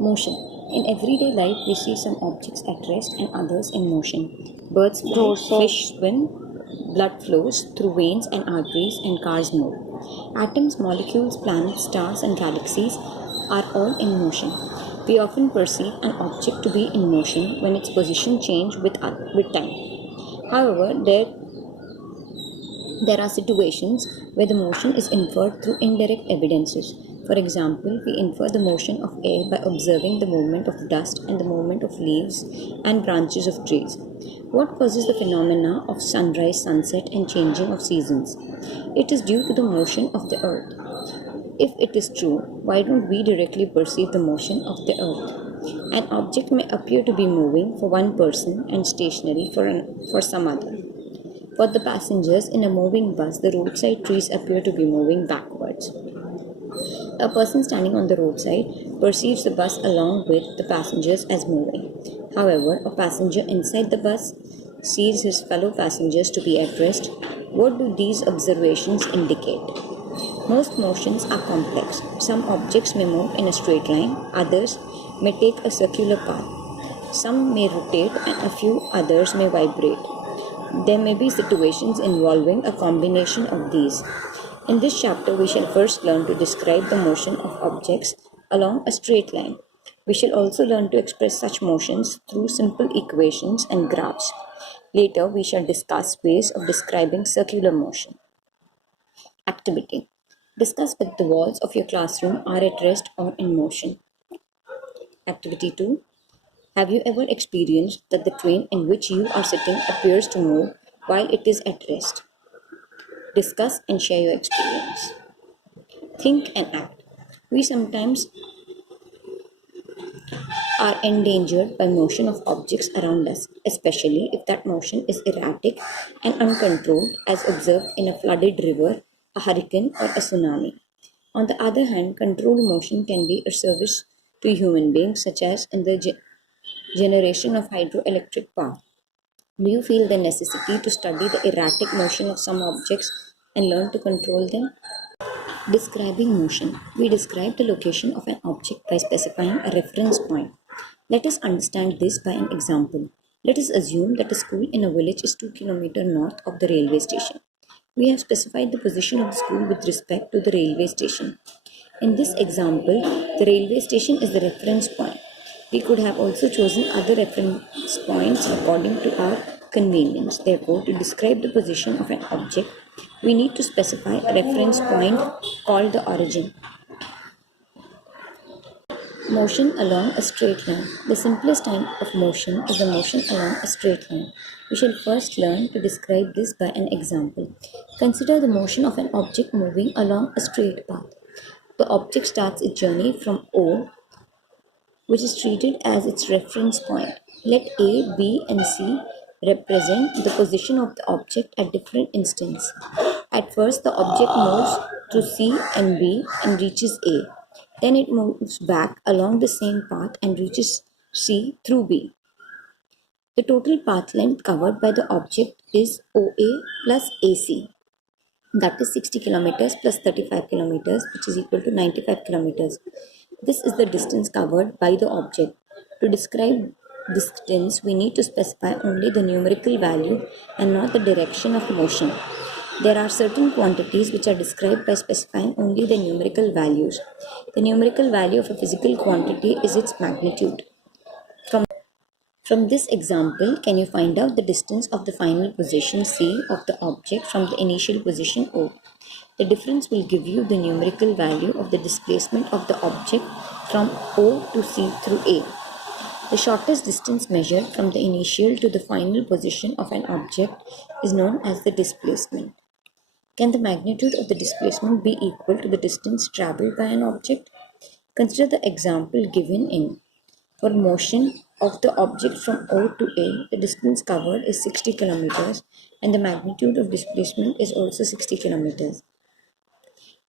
Motion. In everyday life, we see some objects at rest and others in motion. Birds fly, fish swim, blood flows through veins and arteries, and cars move. Atoms, molecules, planets, stars, and galaxies are all in motion. We often perceive an object to be in motion when its position changes with time. However, there are situations where the motion is inferred through indirect evidences. For example, we infer the motion of air by observing the movement of dust and the movement of leaves and branches of trees. What causes the phenomena of sunrise, sunset, and changing of seasons? It is due to the motion of the earth. If it is true, why don't we directly perceive the motion of the earth? An object may appear to be moving for one person and stationary for some other. For the passengers in a moving bus, the roadside trees appear to be moving backwards. A person standing on the roadside perceives the bus along with the passengers as moving. However, a passenger inside the bus sees his fellow passengers to be at rest. What do these observations indicate? Most motions are complex. Some objects may move in a straight line, others may take a circular path. Some may rotate and a few others may vibrate. There may be situations involving a combination of these. In this chapter, we shall first learn to describe the motion of objects along a straight line. We shall also learn to express such motions through simple equations and graphs. Later, we shall discuss ways of describing circular motion. Activity. Discuss whether the walls of your classroom are at rest or in motion. Activity 2. Have you ever experienced that the train in which you are sitting appears to move while it is at rest? Discuss and share your experience. Think and act. We sometimes are endangered by motion of objects around us, especially if that motion is erratic and uncontrolled as observed in a flooded river, a hurricane, or a tsunami. On the other hand, controlled motion can be a service to human beings, such as in the generation of hydroelectric power. Do you feel the necessity to study the erratic motion of some objects and learn to control them? Describing motion. We describe the location of an object by specifying a reference point. Let us understand this by an example. Let us assume that a school in a village is 2 km north of the railway station. We have specified the position of the school with respect to the railway station. In this example, the railway station is the reference point. We could have also chosen other reference points according to our convenience. Therefore, to describe the position of an object, we need to specify a reference point called the origin. Motion along a straight line. The simplest type of motion is the motion along a straight line. We shall first learn to describe this by an example. Consider the motion of an object moving along a straight path. The object starts its journey from O, which is treated as its reference point. Let A, B, and C represent the position of the object at different instants. At first, the object moves through C and B and reaches A. Then it moves back along the same path and reaches C through B. The total path length covered by the object is OA plus AC. That is 60 kilometers plus 35 kilometers, which is equal to 95 kilometers. This is the distance covered by the object. To describe distance, we need to specify only the numerical value and not the direction of motion. There are certain quantities which are described by specifying only the numerical values. The numerical value of a physical quantity is its magnitude. From this example, can you find out the distance of the final position C of the object from the initial position O? The difference will give you the numerical value of the displacement of the object from O to C through A. The shortest distance measured from the initial to the final position of an object is known as the displacement. Can the magnitude of the displacement be equal to the distance traveled by an object? Consider the example given in. For motion of the object from O to A, the distance covered is 60 kilometers and the magnitude of displacement is also 60 kilometers.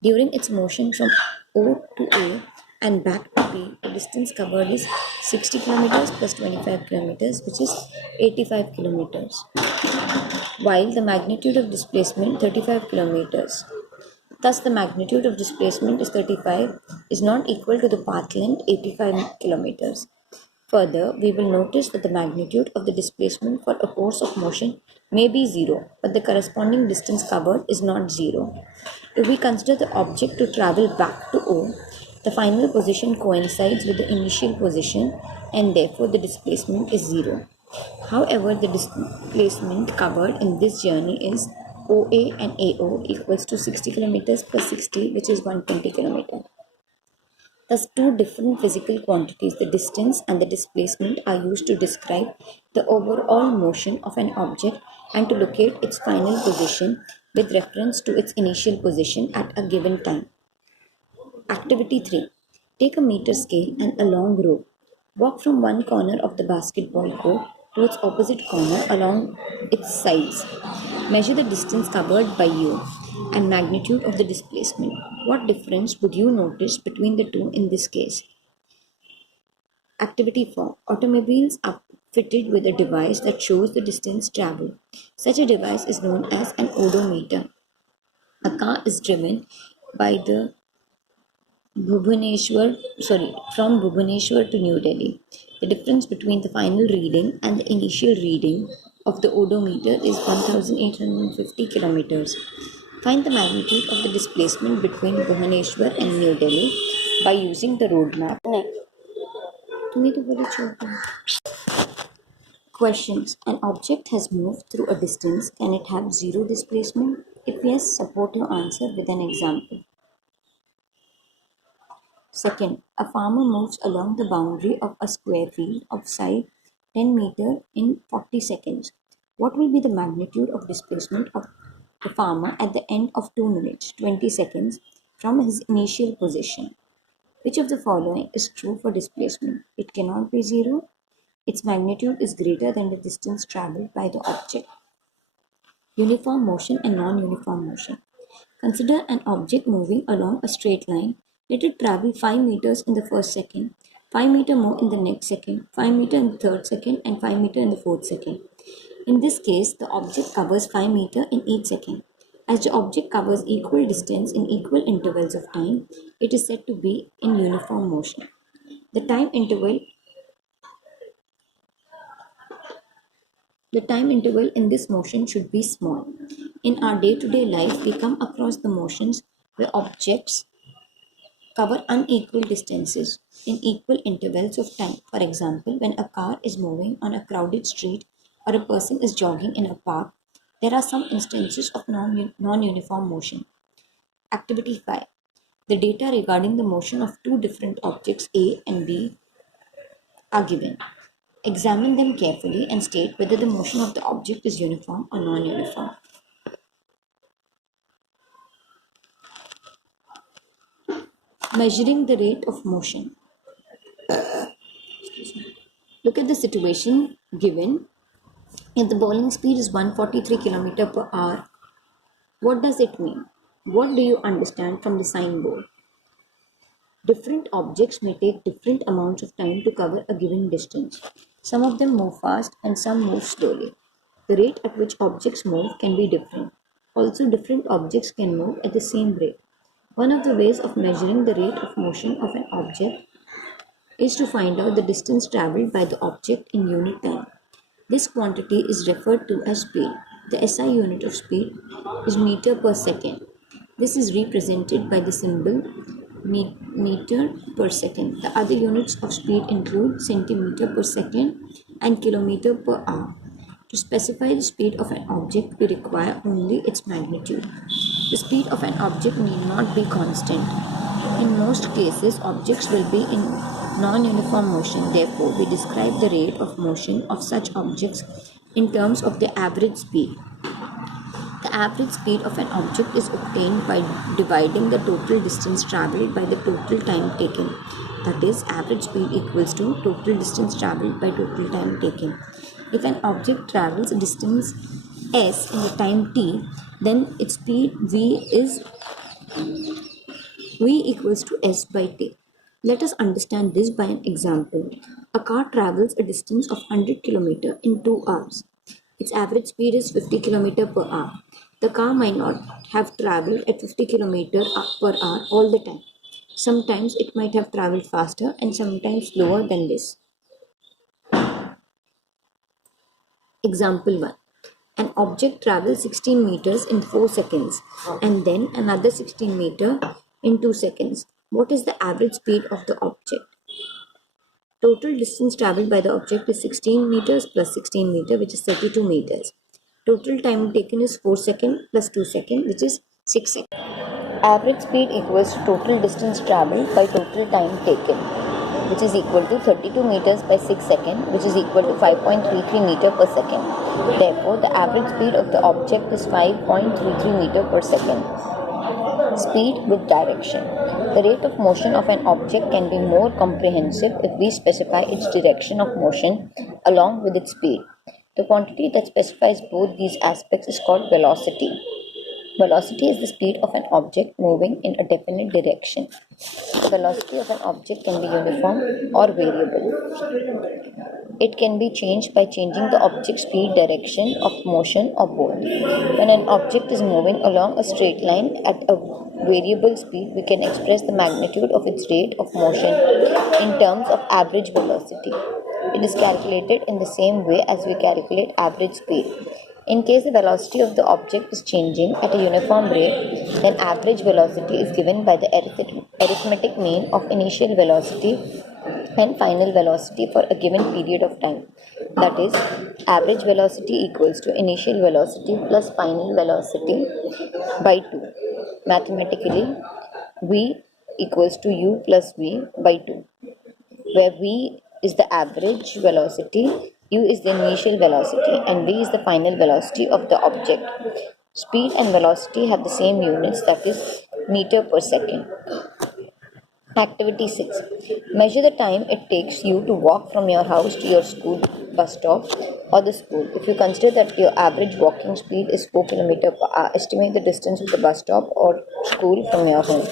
During its motion from O to A and back to B, the distance covered is 60 kilometers plus 25 kilometers, which is 85 kilometers, while the magnitude of displacement 35 kilometers. Thus, the magnitude of displacement is 35 is not equal to the path length 85 kilometers. Further, we will notice that the magnitude of the displacement for a course of motion may be 0, but the corresponding distance covered is not 0. If we consider the object to travel back to O, the final position coincides with the initial position and therefore the displacement is 0. However, the displacement covered in this journey is OA and AO equals to 60 kilometers plus 60, which is 120 kilometers. Thus, two different physical quantities, the distance and the displacement, are used to describe the overall motion of an object and to locate its final position with reference to its initial position at a given time. Activity 3. Take a meter scale and a long rope. Walk from one corner of the basketball court to its opposite corner along its sides. Measure the distance covered by you and magnitude of the displacement. What difference would you notice between the two in this case? Activity 4. Automobiles are fitted with a device that shows the distance traveled. Such a device is known as an odometer. A car is driven by the from Bhubaneswar to New Delhi. The difference between the final reading and the initial reading of the odometer is 1850 kilometers. Find the magnitude of the displacement between Bhubaneswar and New Delhi by using the road map. Questions. An object has moved through a distance. Can it have zero displacement? If yes, support your answer with an example. Second, a farmer moves along the boundary of a square field of size 10 meter in 40 seconds. What will be the magnitude of displacement of the farmer at the end of 2 minutes 20 seconds from his initial position? Which of the following is true for displacement? It cannot be zero. Its magnitude is greater than the distance traveled by the object. Uniform motion and non-uniform motion. Consider an object moving along a straight line. Let it travel 5 meters in the first second, 5 meters more in the next second, 5 meters in the third second, and 5 meters in the fourth second. In this case, the object covers 5 meters in each second. As the object covers equal distance in equal intervals of time, it is said to be in uniform motion. The time interval in this motion should be small. In our day-to-day life, we come across the motions where objects cover unequal distances in equal intervals of time. For example, when a car is moving on a crowded street or a person is jogging in a park, there are some instances of non-uniform motion. Activity 5. The data regarding the motion of two different objects A and B are given. Examine them carefully and state whether the motion of the object is uniform or non-uniform. Measuring the rate of motion. Look at the situation given. If the bowling speed is 143 km per hour, what does it mean? What do you understand from the signboard? Different objects may take different amounts of time to cover a given distance. Some of them move fast and some move slowly. The rate at which objects move can be different. Also, different objects can move at the same rate. One of the ways of measuring the rate of motion of an object is to find out the distance traveled by the object in unit time. This quantity is referred to as speed. The SI unit of speed is meter per second. This is represented by the symbol meter per second. The other units of speed include centimeter per second and kilometer per hour. To specify the speed of an object, we require only its magnitude. The speed of an object need not be constant. In most cases, objects will be in non-uniform motion. Therefore, we describe the rate of motion of such objects in terms of their average speed. The average speed of an object is obtained by dividing the total distance traveled by the total time taken. That is, average speed equals to total distance traveled by total time taken. If an object travels a distance s in the time t, then its speed v equals to s by t. Let us understand this by an example. A car travels a distance of 100 km in 2 hours. Its average speed is 50 km per hour. The car might not have traveled at 50 km/h all the time. Sometimes it might have traveled faster and sometimes slower than this. Example 1. An object travels 16 meters in 4 seconds and then another 16 meters in 2 seconds. What is the average speed of the object? Total distance traveled by the object is 16 meters plus 16 meters, which is 32 meters. Total time taken is 4 seconds plus 2 seconds, which is 6 seconds. Average speed equals to total distance traveled by total time taken, which is equal to 32 meters by 6 seconds, which is equal to 5.33 meter per second. Therefore, the average speed of the object is 5.33 meter per second. Speed with direction. The rate of motion of an object can be more comprehensive if we specify its direction of motion along with its speed. The quantity that specifies both these aspects is called velocity. Velocity is the speed of an object moving in a definite direction. The velocity of an object can be uniform or variable. It can be changed by changing the object's speed, direction of motion, or both. When an object is moving along a straight line at a variable speed, we can express the magnitude of its rate of motion in terms of average velocity. It is calculated in the same way as we calculate average speed. In case the velocity of the object is changing at a uniform rate, then average velocity is given by the arithmetic mean of initial velocity and final velocity for a given period of time. That is, average velocity equals to initial velocity plus final velocity by 2. Mathematically, v equals to u plus v by 2, where v is the average velocity, u is the initial velocity, and v is the final velocity of the object. Speed and velocity have the same units, that is meter per second. Activity 6. Measure the time it takes you to walk from your house to your school bus stop or the school. If you consider that your average walking speed is 4 km per hour, estimate the distance of the bus stop or school from your home.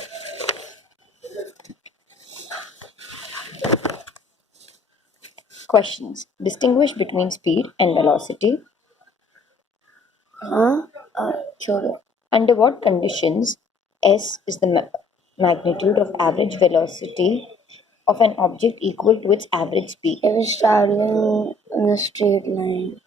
Questions. Distinguish between speed and velocity. Sure. Under what conditions S is the magnitude of average velocity of an object equal to its average speed? It is traveling in a straight line.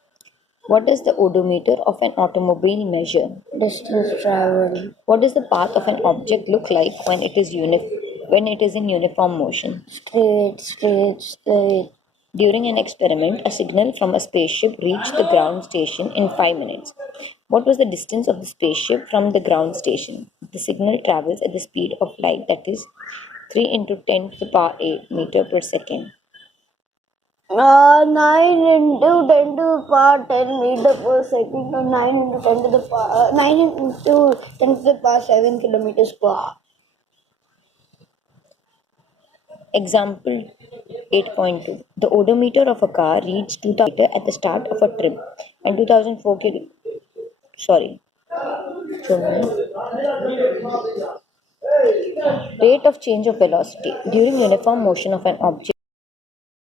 What does the odometer of an automobile measure? Distance traveled. What does the path of an object look like when it is in uniform motion? Straight. During an experiment, a signal from a spaceship reached the ground station in 5 minutes. What was the distance of the spaceship from the ground station? The signal travels at the speed of light, that is 3 into 10 to the power 8 meter per second. 9 into 10 to the power 10 meter per second, or 9 into 10 to the power 9 into 10 to the power 7 kilometers per hour. Example 8.2. The odometer of a car reads 2000 meters at the start of a trip and 2004 Rate of change of velocity. During uniform motion of an object,